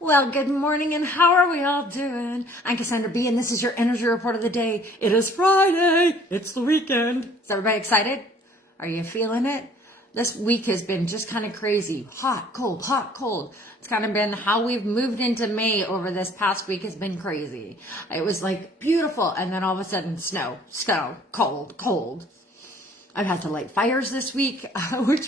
Well, good morning, and how are we all doing? I'm Cassandra B, and this is your energy report of the day. It is Friday. It's the weekend. Is everybody excited? Are you feeling it? This week has been just kind of crazy. Hot, cold, hot, cold. It's kind of been how we've moved into May over this past week has been crazy. It was like beautiful, and then all of a sudden snow, cold, cold. I've had to light fires this week, which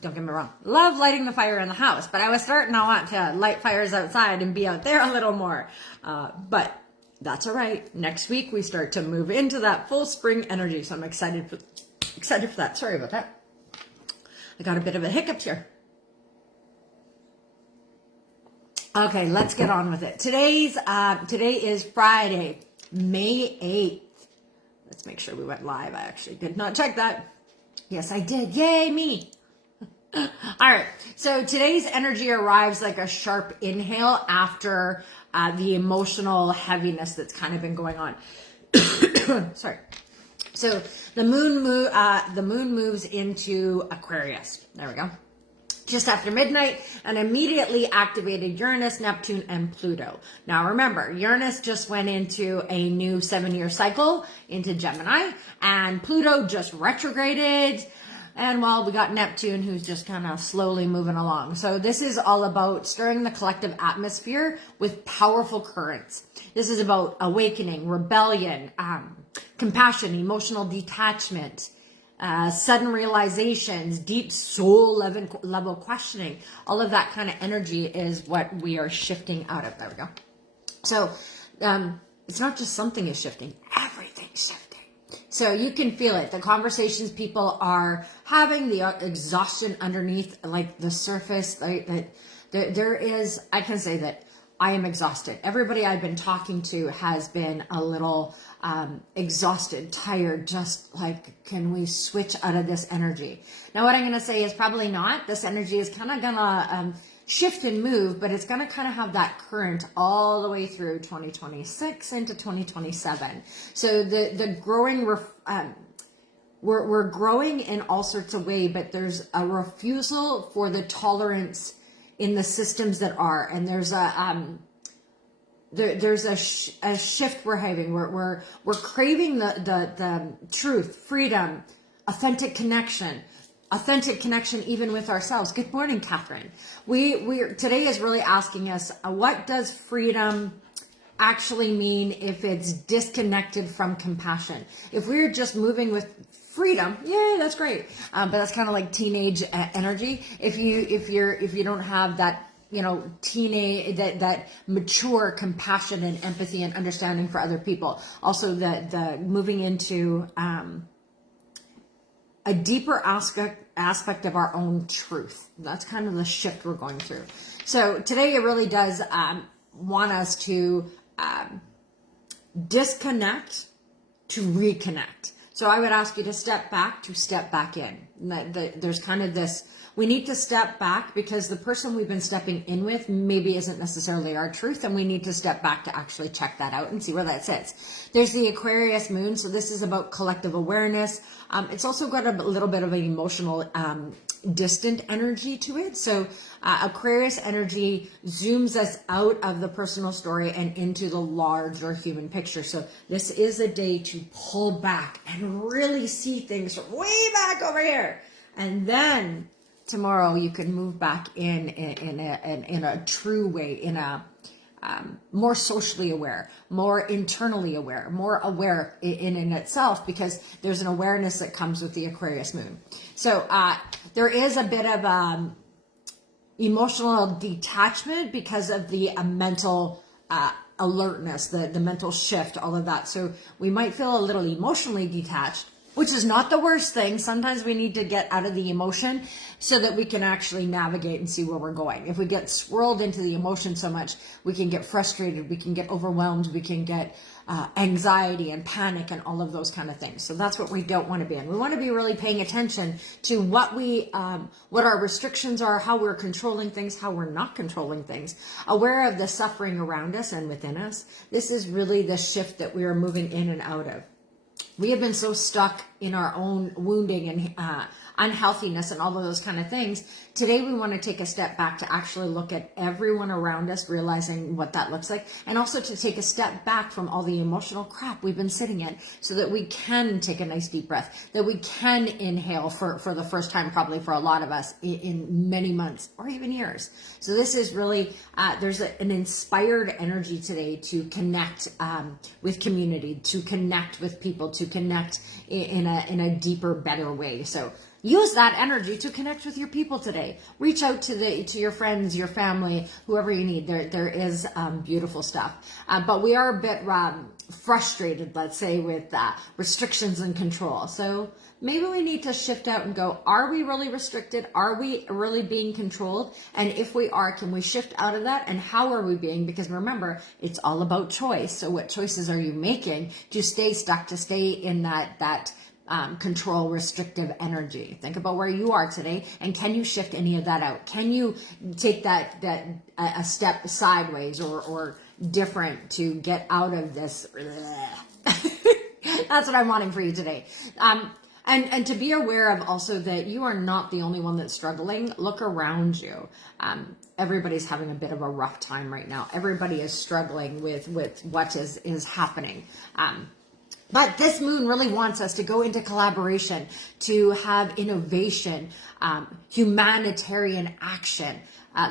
don't get me wrong, love lighting the fire in the house, but I was starting to want to light fires outside and be out there a little more. But that's all right. Next week we start to move into that full spring energy, so I'm excited for that. Sorry about that. I got a bit of a hiccup here. Okay, let's get on with it. Today is Friday, May 8th. Let's make sure we went live. I actually did not check that. Yes, I did. Yay, me. All right. So today's energy arrives like a sharp inhale after the emotional heaviness that's kind of been going on. Sorry. So the moon moves into Aquarius. There we go. Just after midnight, and immediately activated Uranus, Neptune, and Pluto. Now remember, Uranus just went into a new 7-year cycle into Gemini, and Pluto just retrograded. And well, we got Neptune, who's just kind of slowly moving along. So this is all about stirring the collective atmosphere with powerful currents. This is about awakening, rebellion, compassion, emotional detachment, sudden realizations, deep soul level questioning. All of that kind of energy is what we are shifting out of. There we go. So it's not just something is shifting, everything's shifting. So you can feel it. The conversations people are having, the exhaustion underneath, like the surface. There is, I can say that I am exhausted. Everybody I've been talking to has been a little exhausted, tired, just like, can we switch out of this energy? Now, what I'm going to say is probably not. This energy is kind of going to shift and move, but it's going to kind of have that current all the way through 2026 into 2027. So the growing, we're growing in all sorts of ways, but there's a refusal for the tolerance in the systems that are, and there's a shift we're having. We're craving the truth, freedom, authentic connection even with ourselves. Good morning, Catherine. Today is really asking us, what does freedom actually mean if it's disconnected from compassion? If we're just moving with freedom, yay, that's great. But that's kind of like teenage energy. If you don't have that, teenage, that mature compassion and empathy and understanding for other people. Also the moving into a deeper aspect of our own truth. That's kind of the shift we're going through. So today it really does want us to disconnect to reconnect. So I would ask you to step back in. There's kind of this, we need to step back because the person we've been stepping in with maybe isn't necessarily our truth, and we need to step back to actually check that out and see where that sits. There's the Aquarius moon, so this is about collective awareness. It's also got a little bit of an emotional distant energy to it. So Aquarius energy zooms us out of the personal story and into the larger human picture. So this is a day to pull back and really see things from way back over here. And then tomorrow you can move back in a true way, in a more socially aware, more internally aware, more aware in itself, because there's an awareness that comes with the Aquarius moon. So there is a bit of emotional detachment because of the mental alertness, the mental shift, all of that. So we might feel a little emotionally detached, which is not the worst thing. Sometimes we need to get out of the emotion so that we can actually navigate and see where we're going. If we get swirled into the emotion so much, we can get frustrated, we can get overwhelmed, we can get anxiety and panic and all of those kind of things. So that's what we don't want to be in. We want to be really paying attention to what our restrictions are, how we're controlling things, how we're not controlling things, aware of the suffering around us and within us. This is really the shift that we are moving in and out of. We have been so stuck in our own wounding and unhealthiness and all of those kind of things. Today, we want to take a step back to actually look at everyone around us, realizing what that looks like, and also to take a step back from all the emotional crap we've been sitting in so that we can take a nice deep breath, that we can inhale for the first time, probably for a lot of us in many months or even years. So this is really, there's an inspired energy today to connect with community, to connect with people, to connect in a deeper, better way. So use that energy to connect with your people today. Reach out to your friends, your family, whoever you need. There is beautiful stuff. But we are a bit frustrated, let's say, with restrictions and control. So maybe we need to shift out and go, are we really restricted? Are we really being controlled? And if we are, can we shift out of that? And how are we being? Because remember, it's all about choice. So what choices are you making to stay stuck, to stay in that control, restrictive energy? Think about where you are today, and can you shift any of that out? Can you take that a step sideways or different to get out of this? That's what I'm wanting for you today. And to be aware of also that you are not the only one that's struggling. Look around you. Everybody's having a bit of a rough time right now. Everybody is struggling with what is happening. But this moon really wants us to go into collaboration, to have innovation, humanitarian action.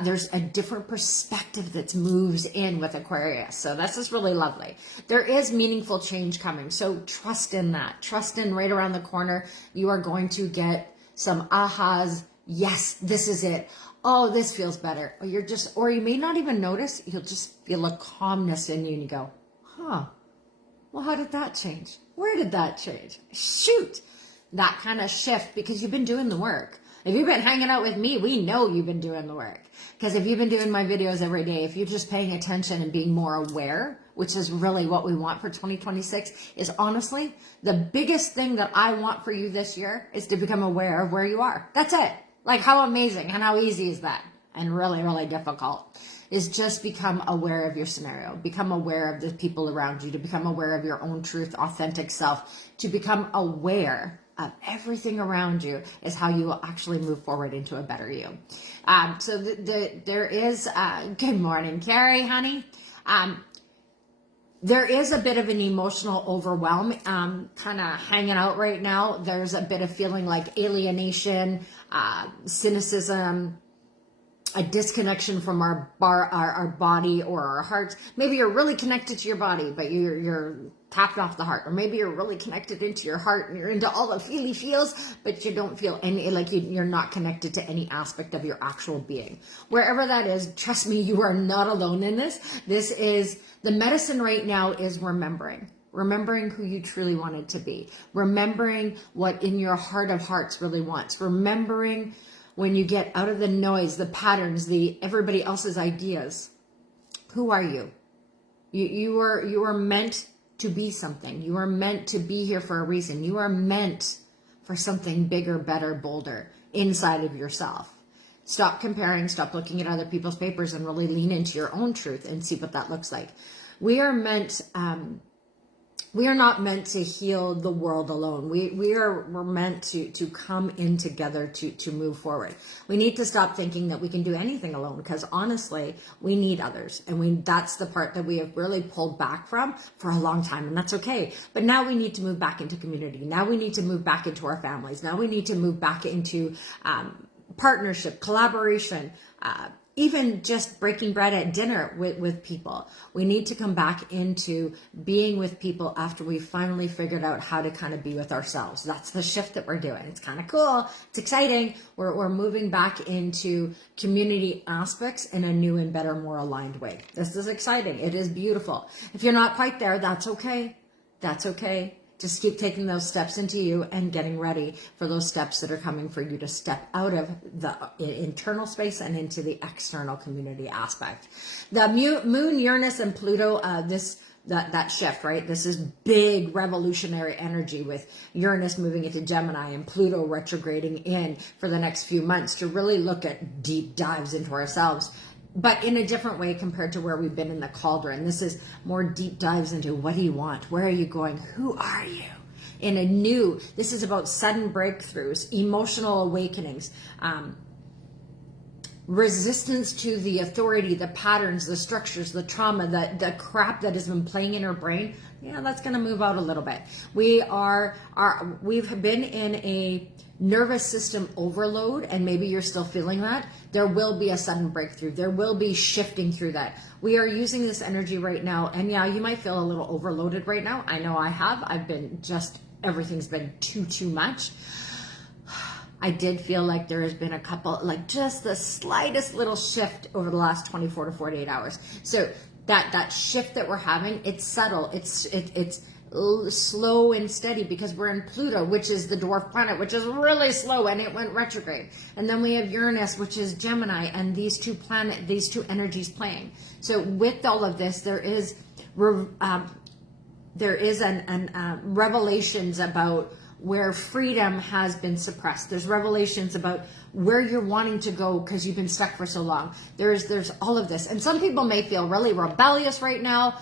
There's a different perspective that moves in with Aquarius. So this is really lovely. There is meaningful change coming. So trust in that. Trust in right around the corner. You are going to get some ahas. Yes, this is it. Oh, this feels better. Or you may not even notice. You'll just feel a calmness in you and you go, huh. Well, how did that change? Where did that change? Shoot, that kind of shift, because you've been doing the work. If you've been hanging out with me, we know you've been doing the work. Because if you've been doing my videos every day, if you're just paying attention and being more aware, which is really what we want for 2026, is honestly, the biggest thing that I want for you this year is to become aware of where you are. That's it. Like, how amazing and how easy is that? And really, really difficult. Is just become aware of your scenario, become aware of the people around you, to become aware of your own truth, authentic self, to become aware of everything around you is how you will actually move forward into a better you. So there is, good morning, Carrie, honey. There is a bit of an emotional overwhelm kind of hanging out right now. There's a bit of feeling like alienation, cynicism, a disconnection from our body or our hearts. Maybe you're really connected to your body, but you're tapped off the heart. Or maybe you're really connected into your heart and you're into all the feely feels, but you don't feel any, like you're not connected to any aspect of your actual being. Wherever that is, trust me, you are not alone in this. This is, the medicine right now is remembering who you truly wanted to be, remembering what in your heart of hearts really wants, remembering when you get out of the noise, the patterns, everybody else's ideas. Who are you? You are meant to be something. You are meant to be here for a reason. You are meant for something bigger, better, bolder inside of yourself. Stop comparing, stop looking at other people's papers, and really lean into your own truth and see what that looks like. We're not meant to heal the world alone. We're meant to come in together to move forward. We need to stop thinking that we can do anything alone, because honestly, we need others. And that's the part that we have really pulled back from for a long time, and that's okay. But now we need to move back into community. Now we need to move back into our families. Now we need to move back into partnership, collaboration, even just breaking bread at dinner with people. We need to come back into being with people after we finally figured out how to kind of be with ourselves. That's the shift that we're doing. It's kind of cool. It's exciting. We're moving back into community aspects in a new and better, more aligned way. This is exciting. It is beautiful. If you're not quite there, that's okay. That's okay. Just keep taking those steps into you and getting ready for those steps that are coming for you to step out of the internal space and into the external community aspect. The moon, Uranus, and Pluto, that shift, right? This is big revolutionary energy with Uranus moving into Gemini and Pluto retrograding in for the next few months to really look at deep dives into ourselves, but in a different way compared to where we've been in the cauldron. This is more deep dives into what do you want? Where are you going? Who are you? in a new, this is about sudden breakthroughs, emotional awakenings, resistance to the authority, the patterns, the structures, the trauma, the crap that has been playing in her brain. Yeah, that's going to move out a little bit. We've been in a nervous system overload, and maybe you're still feeling that. There will be a sudden breakthrough. There will be shifting through that. We are using this energy right now, and yeah, you might feel a little overloaded right now. I know I have. I've been everything's been too much. I did feel like there has been a couple, like just the slightest little shift over the last 24 to 48 hours. So that shift that we're having, it's subtle. It's slow and steady because we're in Pluto, which is the dwarf planet, which is really slow, and it went retrograde. And then we have Uranus, which is Gemini, and these two energies playing. So with all of this, there is revelations about where freedom has been suppressed. There's revelations about where you're wanting to go because you've been stuck for so long. There's all of this. And some people may feel really rebellious right now,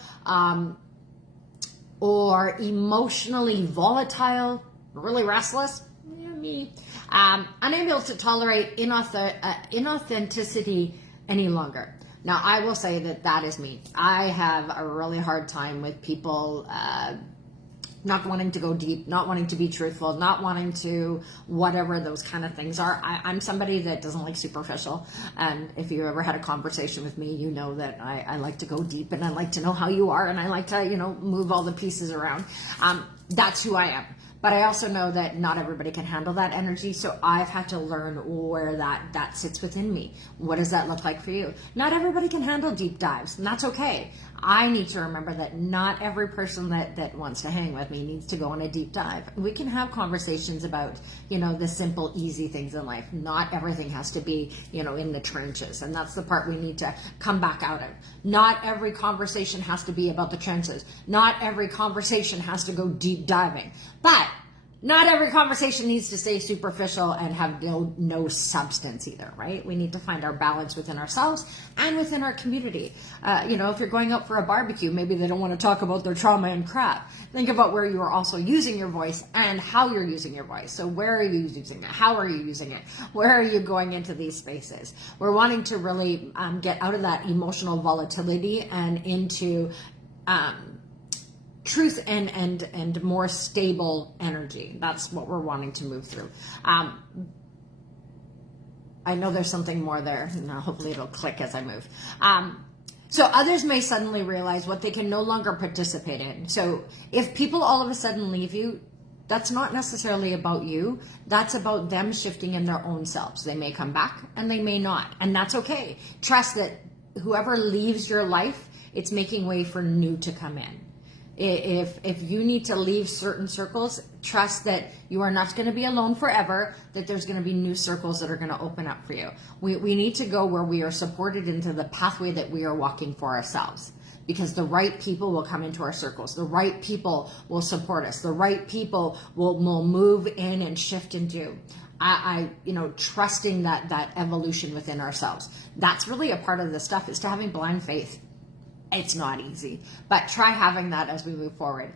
or emotionally volatile, really restless. Yeah, me. Unable to tolerate inauthenticity any longer. Now, I will say that is me. I have a really hard time with people not wanting to go deep, not wanting to be truthful, not wanting to whatever those kind of things are. I'm somebody that doesn't like superficial. And if you ever had a conversation with me, you know that I like to go deep, and I like to know how you are, and I like to, move all the pieces around. That's who I am. But I also know that not everybody can handle that energy, so I've had to learn where that sits within me. What does that look like for you? Not everybody can handle deep dives, and that's okay. I need to remember that not every person that wants to hang with me needs to go on a deep dive. We can have conversations about, the simple, easy things in life. Not everything has to be, in the trenches, and that's the part we need to come back out of. Not every conversation has to be about the trenches. Not every conversation has to go deep diving. But not every conversation needs to stay superficial and have no substance either, right? We need to find our balance within ourselves and within our community. If you're going out for a barbecue, maybe they don't want to talk about their trauma and crap. Think about where you are also using your voice and how you're using your voice. So where are you using it? How are you using it? Where are you going into these spaces? We're wanting to really get out of that emotional volatility and into truth and more stable energy. That's what we're wanting to move through. I know there's something more there. Now, hopefully it'll click as I move. So others may suddenly realize what they can no longer participate in. So if people all of a sudden leave you, that's not necessarily about you. That's about them shifting in their own selves. They may come back and they may not. And that's okay. Trust that whoever leaves your life, it's making way for new to come in. If you need to leave certain circles, trust that you are not going to be alone forever, that there's going to be new circles that are going to open up for you. We need to go where we are supported into the pathway that we are walking for ourselves, because the right people will come into our circles. The right people will support us. The right people will move in and shift and do. Trusting that evolution within ourselves. That's really a part of the stuff, is to having blind faith. It's not easy, but try having that as we move forward.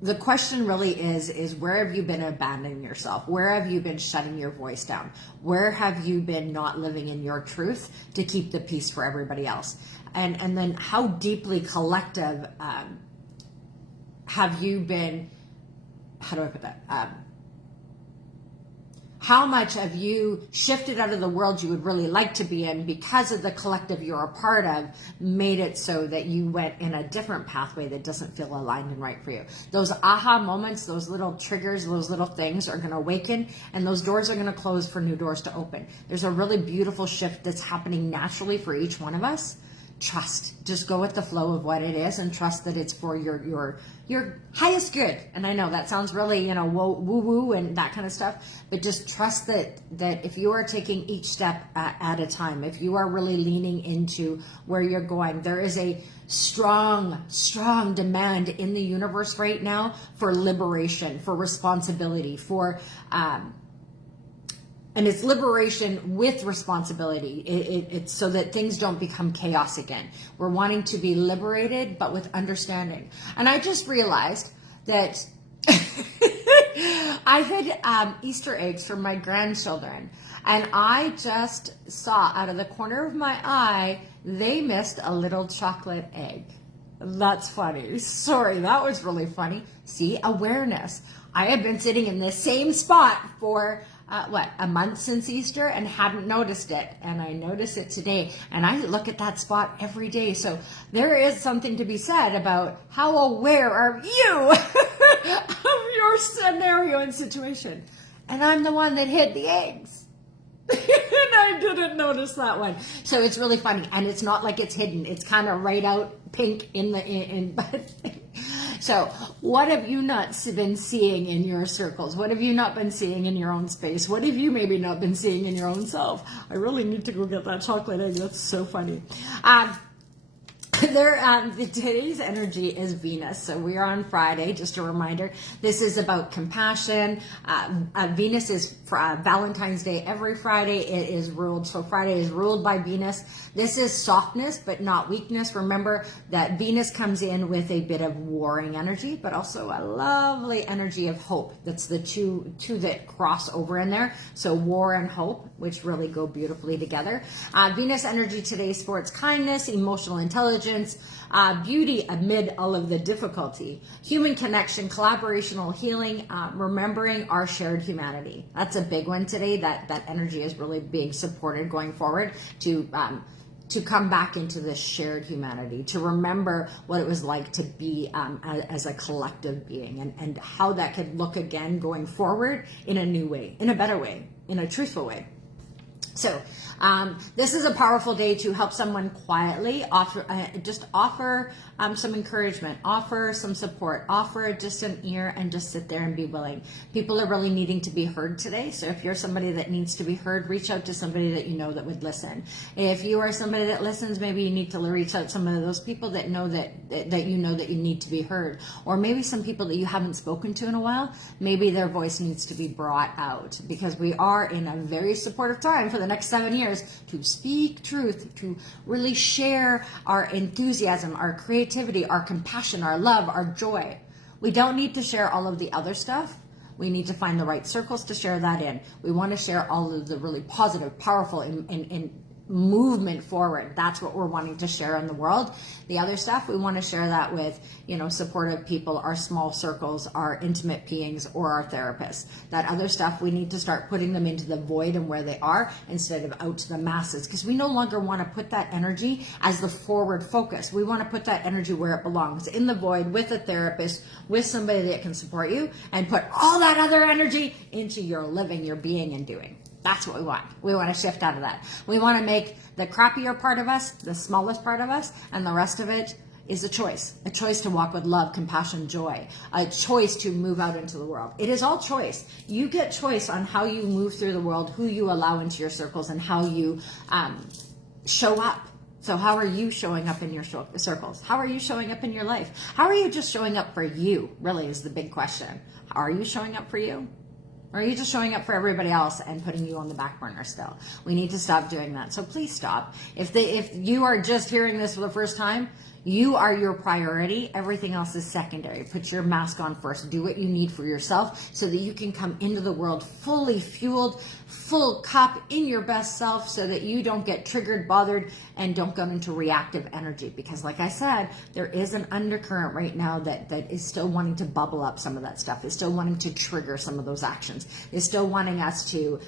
The question really is where have you been abandoning yourself? Where have you been shutting your voice down? Where have you been not living in your truth to keep the peace for everybody else? And then how deeply collective have you been, how do I put that? How much have you shifted out of the world you would really like to be in because of the collective you're a part of, made it so that you went in a different pathway that doesn't feel aligned and right for you? Those aha moments, those little triggers, those little things are going to awaken, and those doors are going to close for new doors to open. There's a really beautiful shift that's happening naturally for each one of us. Trust. Just go with the flow of what it is, and trust that it's for your highest good. And I know that sounds really, woo-woo and that kind of stuff, but just trust that if you are taking each step at a time, if you are really leaning into where you're going, there is a strong demand in the universe right now for liberation, for responsibility, for and it's liberation with responsibility. It's so that things don't become chaos again. We're wanting to be liberated, but with understanding. And I just realized that I had Easter eggs for my grandchildren, and I just saw out of the corner of my eye, they missed a little chocolate egg. That's funny. Sorry, that was really funny. See, awareness. I had been sitting in this same spot for a month since Easter and hadn't noticed it. And I noticed it today. And I look at that spot every day. So there is something to be said about how aware are you of your scenario and situation. And I'm the one that hid the eggs. And I didn't notice that one. So it's really funny. And it's not like it's hidden. It's kind of right out pink but so what have you not been seeing in your circles? What have you not been seeing in your own space? What have you maybe not been seeing in your own self? I really need to go get that chocolate egg. That's so funny. Today's energy is Venus. So we are on Friday, just a reminder. This is about compassion. Venus is Valentine's Day every Friday. It is ruled. So Friday is ruled by Venus. This is softness, but not weakness. Remember that Venus comes in with a bit of warring energy, but also a lovely energy of hope. That's the two that cross over in there. So war and hope, which really go beautifully together. Venus energy today sports kindness, emotional intelligence, beauty amid all of the difficulty, human connection, collaborational healing, remembering our shared humanity. That's a big one today. That energy is really being supported going forward to come back into this shared humanity, to remember what it was like to be as a collective being, and how that could look again going forward in a new way, in a better way, in a truthful way. So this is a powerful day to help someone quietly, offer some encouragement, offer some support, offer just an ear, and just sit there and be willing. People are really needing to be heard today. So if you're somebody that needs to be heard, reach out to somebody that you know that would listen. If you are somebody that listens, maybe you need to reach out to some of those people that know that you know that you need to be heard. Or maybe some people that you haven't spoken to in a while, maybe their voice needs to be brought out, because we are in a very supportive time for the next 7 years to speak truth, to really share our enthusiasm, our creativity, our compassion, our love, our joy. We don't need to share all of the other stuff. We need to find the right circles to share that in. We want to share all of the really positive, powerful, and movement forward. That's what we're wanting to share in the world. The other stuff, we want to share that with, supportive people, our small circles, our intimate beings, or our therapists. That other stuff, we need to start putting them into the void and where they are instead of out to the masses, because we no longer want to put that energy as the forward focus. We want to put that energy where it belongs, in the void, with a therapist, with somebody that can support you, and put all that other energy into your living, your being, and doing. That's what we want. We want to shift out of that. We want to make the crappier part of us the smallest part of us, and the rest of it is a choice to walk with love, compassion, joy, a choice to move out into the world. It is all choice. You get choice on how you move through the world, who you allow into your circles, and how you show up. So how are you showing up in your circles? How are you showing up in your life? How are you just showing up for you, really, is the big question. Are you showing up for you? Or are you just showing up for everybody else and putting you on the back burner still? We need to stop doing that. So please stop. If you are just hearing this for the first time, you are your priority. Everything else is secondary. Put your mask on first. Do what you need for yourself so that you can come into the world fully fueled, full cup, in your best self, so that you don't get triggered, bothered, and don't go into reactive energy. Because like I said, there is an undercurrent right now that is still wanting to bubble up some of that stuff, is still wanting to trigger some of those actions, is still wanting us to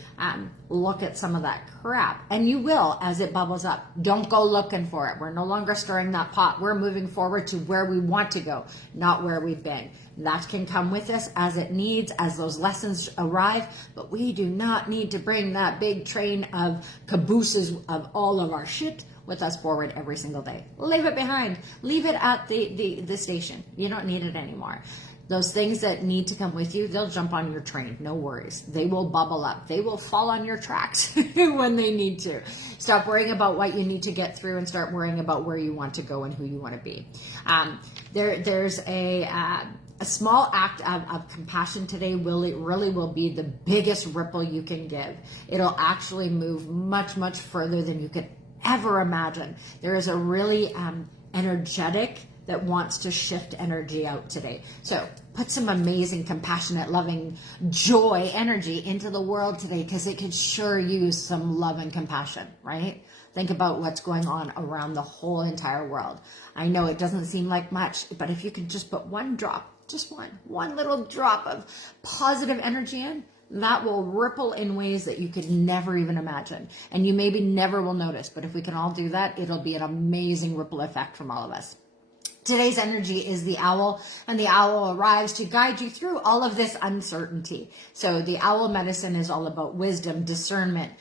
look at some of that crap. And you will as it bubbles up. Don't go looking for it. We're no longer stirring that pot. We're moving forward to where we want to go, not where we've been. That can come with us as it needs, as those lessons arrive, but we do not need to bring that big train of cabooses of all of our shit with us forward every single day. Leave it behind. Leave it at the station. You don't need it anymore. Those things that need to come with you, they'll jump on your train. No worries. They will bubble up. They will fall on your tracks when they need to. Stop worrying about what you need to get through and start worrying about where you want to go and who you want to be. There's a small act of compassion today really will be the biggest ripple you can give. It'll actually move much, much further than you could ever imagine. There is a really energetic that wants to shift energy out today. So put some amazing, compassionate, loving, joy energy into the world today, because it could sure use some love and compassion, right? Think about what's going on around the whole entire world. I know it doesn't seem like much, but if you could just put one drop, just one little drop of positive energy in, that will ripple in ways that you could never even imagine. And you maybe never will notice, but if we can all do that, it'll be an amazing ripple effect from all of us. Today's energy is the owl, and the owl arrives to guide you through all of this uncertainty. So the owl medicine is all about wisdom, discernment,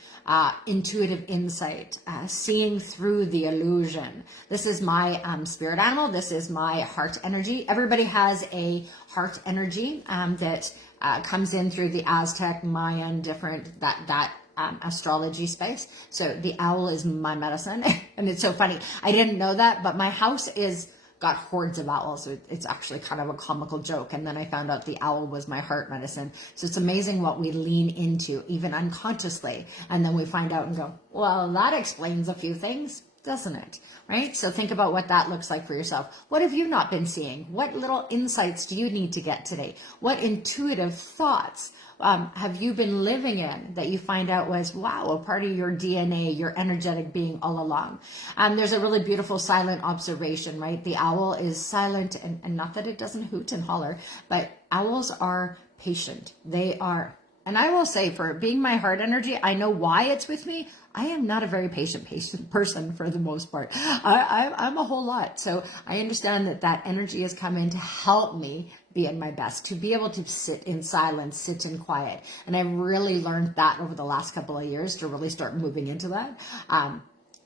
intuitive insight, seeing through the illusion. This is my spirit animal. This is my heart energy. Everybody has a heart energy that comes in through the Aztec, Mayan, different that astrology space. So the owl is my medicine. And it's so funny. I didn't know that, but my house got hordes of owls. So it's actually kind of a comical joke. And then I found out the owl was my heart medicine. So it's amazing what we lean into, even unconsciously. And then we find out and go, well, that explains a few things, doesn't it? Right? So think about what that looks like for yourself. What have you not been seeing? What little insights do you need to get today? What intuitive thoughts have you been living in that you find out was, wow, a part of your DNA, your energetic being all along? There's a really beautiful silent observation, right? The owl is silent, and not that it doesn't hoot and holler, but owls are patient. They are. And I will say, for being my heart energy, I know why it's with me. I am not a very patient person for the most part. I'm a whole lot. So I understand that energy has come in to help me be at my best, to be able to sit in silence, sit in quiet. And I've really learned that over the last couple of years to really start moving into that.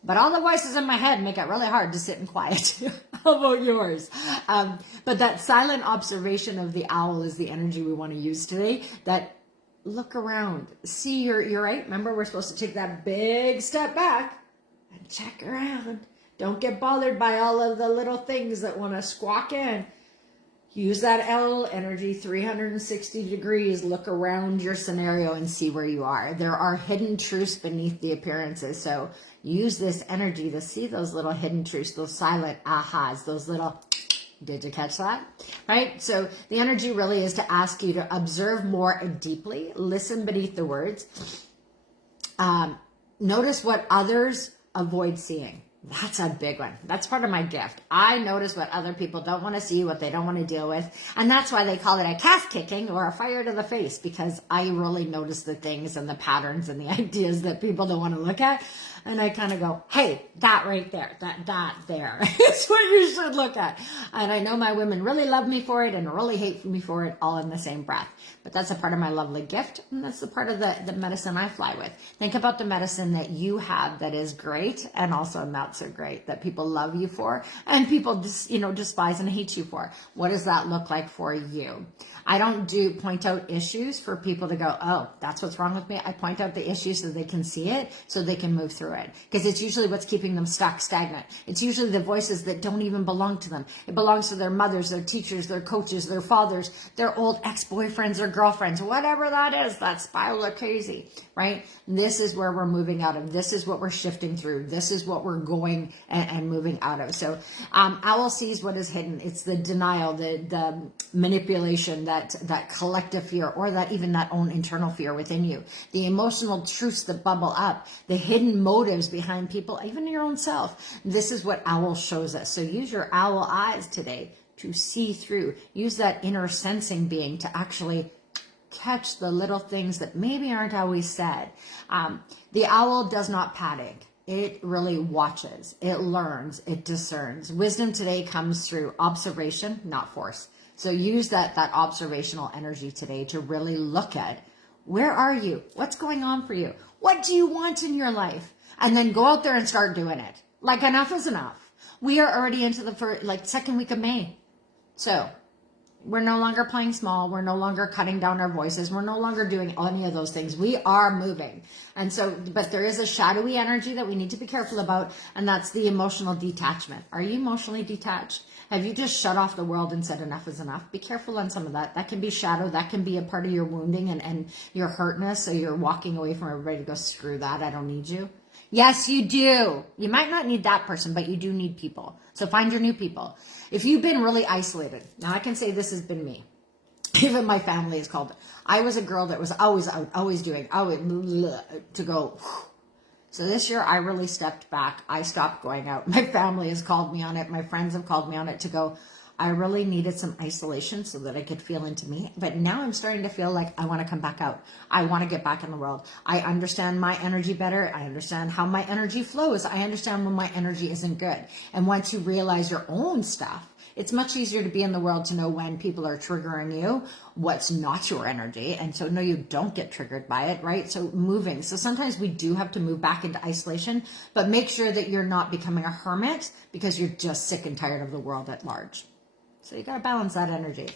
But all the voices in my head make it really hard to sit in quiet. How about yours? But that silent observation of the owl is the energy we want to use today. That look around, see you're right. Remember, we're supposed to take that big step back and check around. Don't get bothered by all of the little things that want to squawk in. Use that L energy, 360 degrees. Look around your scenario and see where you are. There are hidden truths beneath the appearances. So use this energy to see those little hidden truths, those silent ahas, those little, did you catch that? Right? So the energy really is to ask you to observe more deeply, listen beneath the words, notice what others avoid seeing. That's a big one. That's part of my gift. I notice what other people don't want to see, what they don't want to deal with. And that's why they call it a calf kicking or a fire to the face, because I really notice the things and the patterns and the ideas that people don't want to look at. And I kind of go, hey, that right there, that there is what you should look at. And I know my women really love me for it and really hate me for it, all in the same breath. But that's a part of my lovely gift. And that's the part of the medicine I fly with. Think about the medicine that you have that is great and also not so great, that people love you for and people despise and hate you for. What does that look like for you? I don't point out issues for people to go, oh, that's what's wrong with me. I point out the issues so they can see it, so they can move through it. Because it's usually what's keeping them stuck, stagnant. It's usually the voices that don't even belong to them. It belongs to their mothers, their teachers, their coaches, their fathers, their old ex-boyfriends or girlfriends, whatever that is, that spiral of crazy, right? This is where we're moving out of. This is what we're shifting through. This is what we're going and moving out of. So owl sees what is hidden. It's the denial, the manipulation, that collective fear, or that even that own internal fear within you, the emotional truths that bubble up, the hidden motives behind people, even your own self. This is what owl shows us. So use your owl eyes today to see through. Use that inner sensing being to actually catch the little things that maybe aren't always said. The owl does not panic. It really watches. It learns. It discerns. Wisdom today comes through observation, not force. So use that observational energy today to really look at, where are you? What's going on for you? What do you want in your life? And then go out there and start doing it. Like, enough is enough. We are already into the second week of May. So we're no longer playing small. We're no longer cutting down our voices. We're no longer doing any of those things. We are moving. And so, but there is a shadowy energy that we need to be careful about. And that's the emotional detachment. Are you emotionally detached? Have you just shut off the world and said enough is enough? Be careful on some of that. That can be shadow. That can be a part of your wounding and your hurtness. So you're walking away from everybody to go, screw that. I don't need you. Yes, you do. You might not need that person, but you do need people. So find your new people. If you've been really isolated, now I can say this has been me. Even my family is called it. I was a girl that was always out, always doing, always to go. So this year I really stepped back. I stopped going out. My family has called me on it. My friends have called me on it to go. I really needed some isolation so that I could feel into me. But now I'm starting to feel like I want to come back out. I want to get back in the world. I understand my energy better. I understand how my energy flows. I understand when my energy isn't good. And once you realize your own stuff, it's much easier to be in the world to know when people are triggering you, what's not your energy. And so no, you don't get triggered by it, right? So moving. So sometimes we do have to move back into isolation, but make sure that you're not becoming a hermit because you're just sick and tired of the world at large. So you got to balance that energy.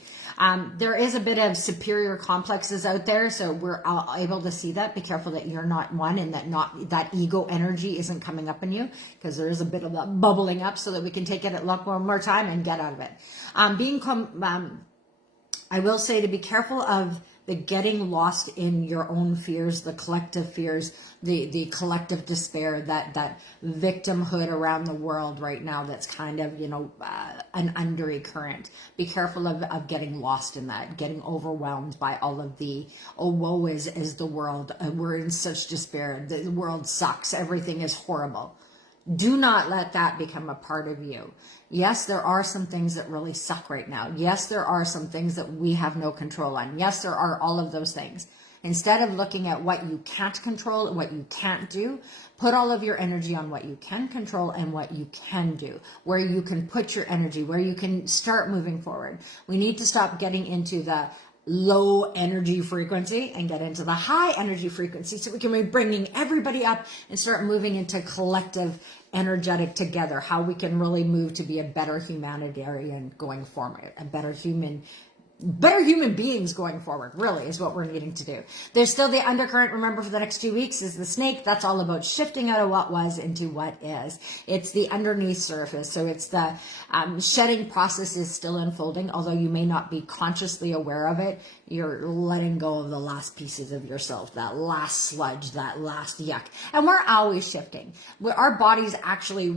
There is a bit of superior complexes out there. So we're able to see that. Be careful that you're not one and that ego energy isn't coming up in you, because there is a bit of that bubbling up, so that we can take it a lot more time and get out of it. I will say to be careful of the getting lost in your own fears, the collective fears, the collective despair, that victimhood around the world right now that's kind of, an undercurrent. Be careful of getting lost in that, getting overwhelmed by all of the, oh, woe is the world. We're in such despair. The world sucks. Everything is horrible. Do not let that become a part of you. Yes, there are some things that really suck right now. Yes, there are some things that we have no control on. Yes, there are all of those things. Instead of looking at what you can't control and what you can't do, put all of your energy on what you can control and what you can do, where you can put your energy, where you can start moving forward. We need to stop getting into the low energy frequency and get into the high energy frequency, so we can be bringing everybody up and start moving into collective energetic together, how we can really move to be a better humanitarian going forward, a better human beings going forward, really, is what we're needing to do. There's still the undercurrent. Remember, for the next 2 weeks is the snake. That's all about shifting out of what was into what is. It's the underneath surface. So it's the shedding process is still unfolding, although you may not be consciously aware of it. You're letting go of the last pieces of yourself, that last sludge, that last yuck. And we're always shifting. Our bodies actually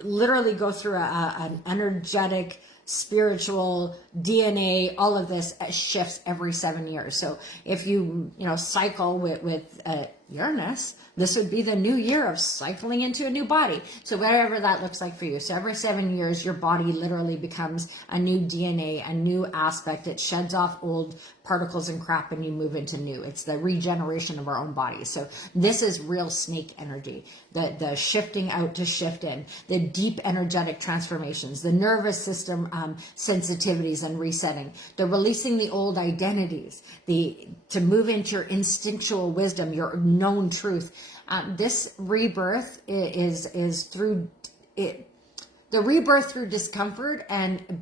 literally go through an energetic, spiritual DNA, all of this shifts every 7 years. So if you cycle with Uranus, this would be the new year of cycling into a new body. So whatever that looks like for you. So every 7 years, your body literally becomes a new DNA, a new aspect. It sheds off old particles and crap and you move into new. It's the regeneration of our own bodies. So this is real snake energy, the shifting out to shift in, the deep energetic transformations, the nervous system sensitivities and resetting, the releasing the old identities, to move into your instinctual wisdom, your known truth. This rebirth is through it. The rebirth through discomfort,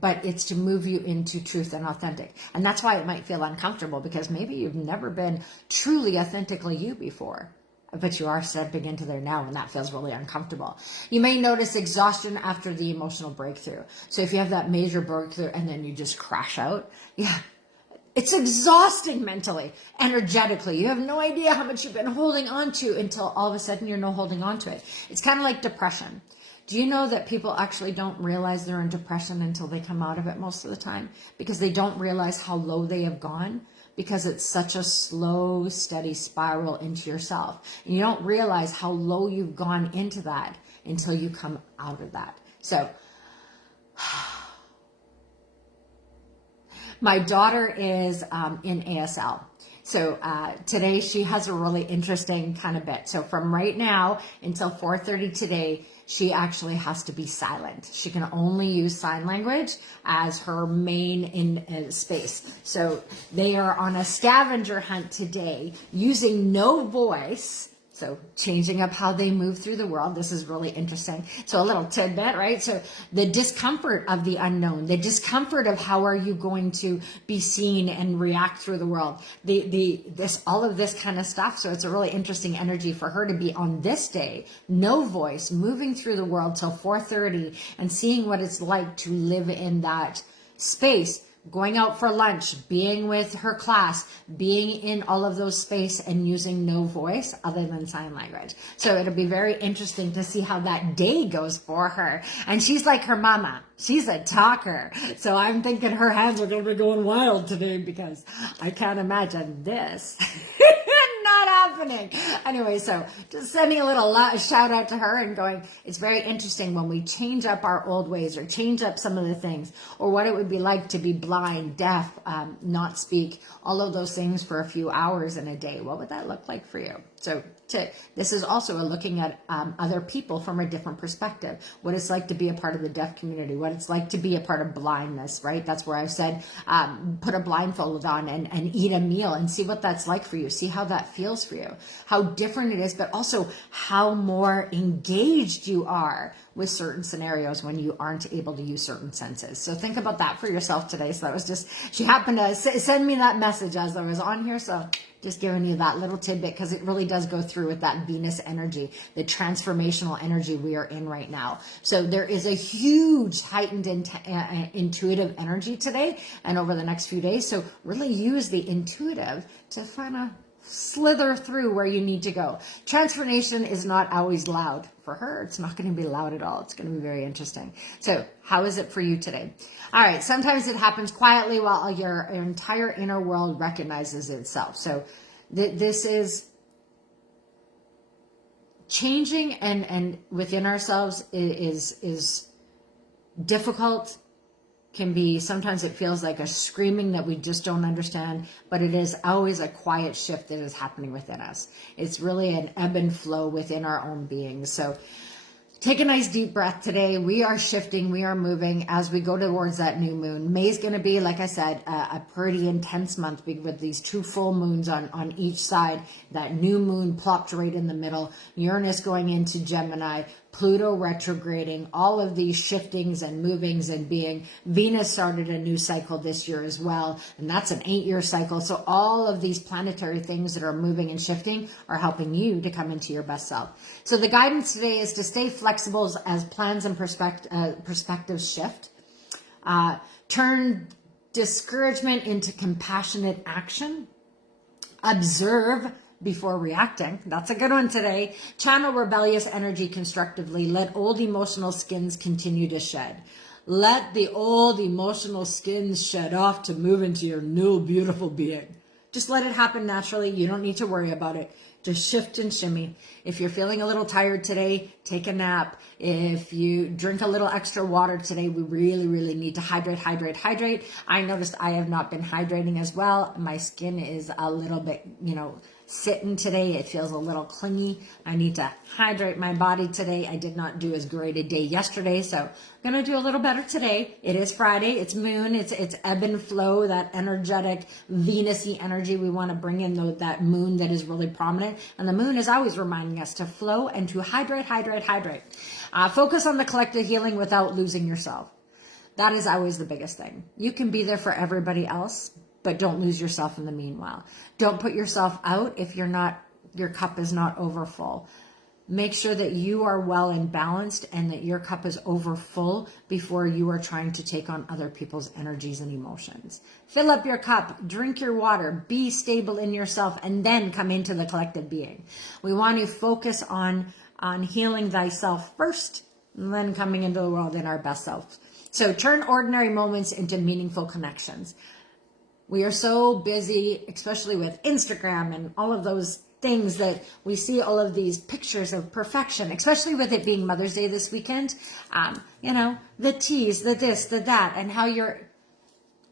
but it's to move you into truth and authentic. And that's why it might feel uncomfortable, because maybe you've never been truly authentically you before, but you are stepping into there now, and that feels really uncomfortable. You may notice exhaustion after the emotional breakthrough. So if you have that major breakthrough and then you just crash out, it's exhausting mentally, energetically. You have no idea how much you've been holding on to until all of a sudden you're no holding on to it. It's kind of like depression. Do you know that people actually don't realize they're in depression until they come out of it most of the time? Because they don't realize how low they have gone, because it's such a slow, steady spiral into yourself. And you don't realize how low you've gone into that until you come out of that. So my daughter is in ASL. So today she has a really interesting kind of bit. So from right now until 4:30 today, she actually has to be silent. She can only use sign language as her main in space. So they are on a scavenger hunt today using no voice. So changing up how they move through the world. This is really interesting. So a little tidbit, right? So the discomfort of the unknown, the discomfort of how are you going to be seen and react through the world, all of this kind of stuff. So it's a really interesting energy for her to be on this day, no voice, moving through the world till 4:30 and seeing what it's like to live in that space going out for lunch, being with her class, being in all of those space and using no voice other than sign language. So it'll be very interesting to see how that day goes for her. And she's like her mama. She's a talker. So I'm thinking her hands are going to be going wild today because I can't imagine this. Not happening. Anyway, so just sending a little shout out to her and going, it's very interesting when we change up our old ways or change up some of the things, or what it would be like to be blind, deaf, not speak, all of those things for a few hours in a day. What would that look like for you? So this is also a looking at other people from a different perspective, what it's like to be a part of the deaf community, what it's like to be a part of blindness, right? That's where I've said, put a blindfold on and eat a meal and see what that's like for you. See how that feels for you, how different it is, but also how more engaged you are with certain scenarios when you aren't able to use certain senses. So think about that for yourself today. So that was just, she happened to send me that message as I was on here. So just giving you that little tidbit because it really does go through with that Venus energy, the transformational energy we are in right now. So there is a huge heightened intuitive energy today and over the next few days. So really use the intuitive to kind of slither through where you need to go. Transformation is not always loud. For her, it's not going to be loud at all. It's going to be very interesting. So how is it for you today? All right. Sometimes it happens quietly while your entire inner world recognizes itself. So this is changing and within ourselves is difficult. Can be, sometimes it feels like a screaming that we just don't understand, but it is always a quiet shift that is happening within us. It's really an ebb and flow within our own beings. So take a nice deep breath today. We are shifting, we are moving as we go towards that new moon. May is going to be, like I said, a pretty intense month with these 2 full moons on each side. That new moon plopped right in the middle. Uranus going into Gemini. Pluto retrograding, all of these shiftings and movings and being. Venus started a new cycle this year as well, and that's an 8-year cycle. So all of these planetary things that are moving and shifting are helping you to come into your best self. So the guidance today is to stay flexible as plans and perspectives shift. Turn discouragement into compassionate action. Observe before reacting. That's a good one today. Channel rebellious energy constructively. Let old emotional skins continue to shed. Let the old emotional skins shed off to move into your new beautiful being. Just let it happen naturally. You don't need to worry about it. Just shift and shimmy. If you're feeling a little tired today, take a nap. If you drink a little extra water today, we really, really need to hydrate. I noticed I have not been hydrating as well. My skin is a little bit, sitting today. It feels a little clingy. I need to hydrate my body today. I did not do as great a day yesterday, so I'm going to do a little better today. It is Friday. It's moon. It's ebb and flow, that energetic Venus-y energy. We want to bring in that moon that is really prominent. And the moon is always reminding us to flow and to hydrate. Focus on the collective healing without losing yourself. That is always the biggest thing. You can be there for everybody else, but don't lose yourself in the meanwhile. Don't put yourself out if your cup is not over full. Make sure that you are well and balanced and that your cup is over full before you are trying to take on other people's energies and emotions. Fill up your cup, drink your water, be stable in yourself, and then come into the collective being. We want to focus on healing thyself first, and then coming into the world in our best self. So turn ordinary moments into meaningful connections. We are so busy, especially with Instagram and all of those things that we see all of these pictures of perfection, especially with it being Mother's Day this weekend. The teas, the this, the that, and how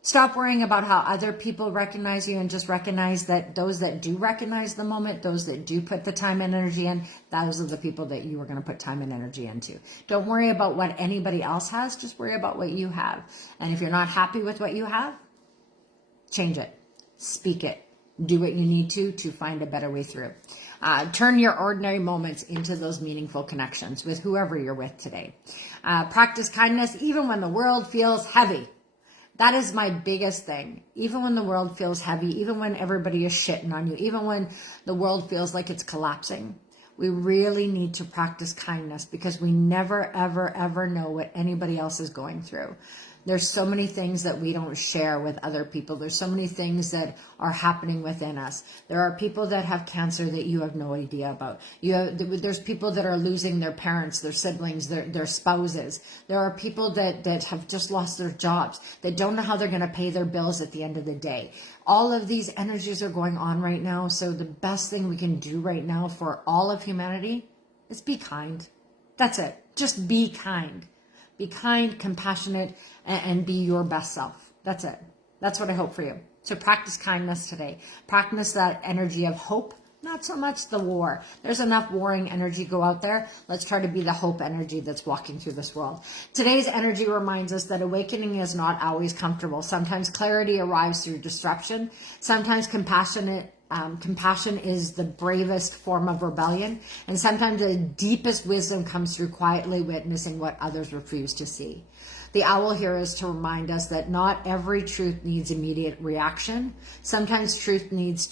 stop worrying about how other people recognize you and just recognize that those that do recognize the moment, those that do put the time and energy in, those are the people that you are going to put time and energy into. Don't worry about what anybody else has. Just worry about what you have. And if you're not happy with what you have, change it, speak it, do what you need to find a better way through. Turn your ordinary moments into those meaningful connections with whoever you're with today. Practice kindness even when the world feels heavy. That is my biggest thing. Even when the world feels heavy, even when everybody is shitting on you, even when the world feels like it's collapsing, we really need to practice kindness because we never, ever, ever know what anybody else is going through. There's so many things that we don't share with other people. There's so many things that are happening within us. There are people that have cancer that you have no idea about. There's people that are losing their parents, their siblings, their spouses. There are people that have just lost their jobs, that don't know how they're going to pay their bills at the end of the day. All of these energies are going on right now. So the best thing we can do right now for all of humanity is be kind. That's it. Just be kind. Be kind, compassionate, and be your best self. That's it. That's what I hope for you. So practice kindness today. Practice that energy of hope, not so much the war. There's enough warring energy go out there. Let's try to be the hope energy that's walking through this world. Today's energy reminds us that awakening is not always comfortable. Sometimes clarity arrives through disruption. Sometimes compassion is the bravest form of rebellion. And sometimes the deepest wisdom comes through quietly witnessing what others refuse to see. The owl here is to remind us that not every truth needs immediate reaction. Sometimes truth needs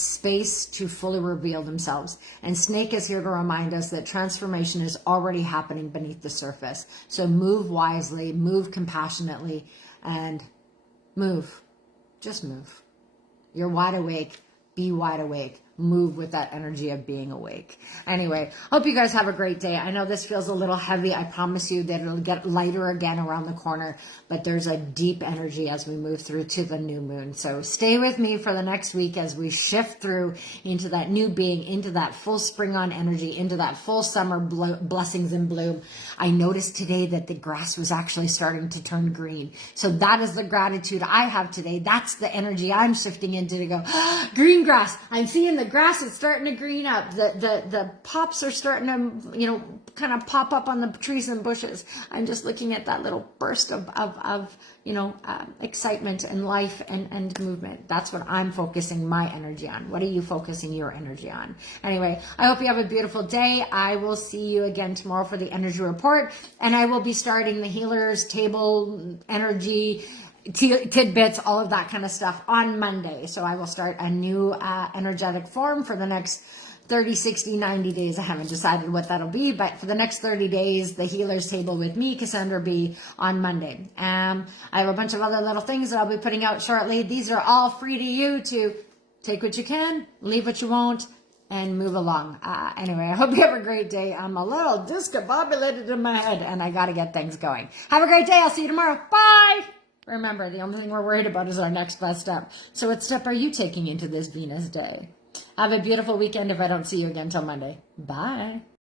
space to fully reveal themselves. And snake is here to remind us that transformation is already happening beneath the surface. So move wisely, move compassionately, and move. Just move. You're wide awake. Be wide awake. Move with that energy of being awake. Anyway, hope you guys have a great day. I know this feels a little heavy. I promise you that it'll get lighter again around the corner, but there's a deep energy as we move through to the new moon. So stay with me for the next week as we shift through into that new being, into that full spring on energy, into that full summer blessings and bloom. I noticed today that the grass was actually starting to turn green. So that is the gratitude I have today. That's the energy I'm shifting into to go, green grass. I'm seeing the grass is starting to green up. The pops are starting to, kind of pop up on the trees and bushes. I'm just looking at that little burst of excitement and life and movement. That's what I'm focusing my energy on. What are you focusing your energy on? Anyway, I hope you have a beautiful day. I will see you again tomorrow for the energy report, and I will be starting the healers table energy tidbits, all of that kind of stuff on Monday. So I will start a new energetic form for the next 30, 60, 90 days. I haven't decided what that'll be, but for the next 30 days, the healers table with me, Cassandra B, on Monday. I have a bunch of other little things that I'll be putting out shortly. These are all free to you to take what you can, leave what you won't, and move along. Anyway, I hope you have a great day. I'm a little discombobulated in my head, and I got to get things going. Have a great day. I'll see you tomorrow. Bye. Remember, the only thing we're worried about is our next best step. So what step are you taking into this Venus day? Have a beautiful weekend if I don't see you again till Monday. Bye.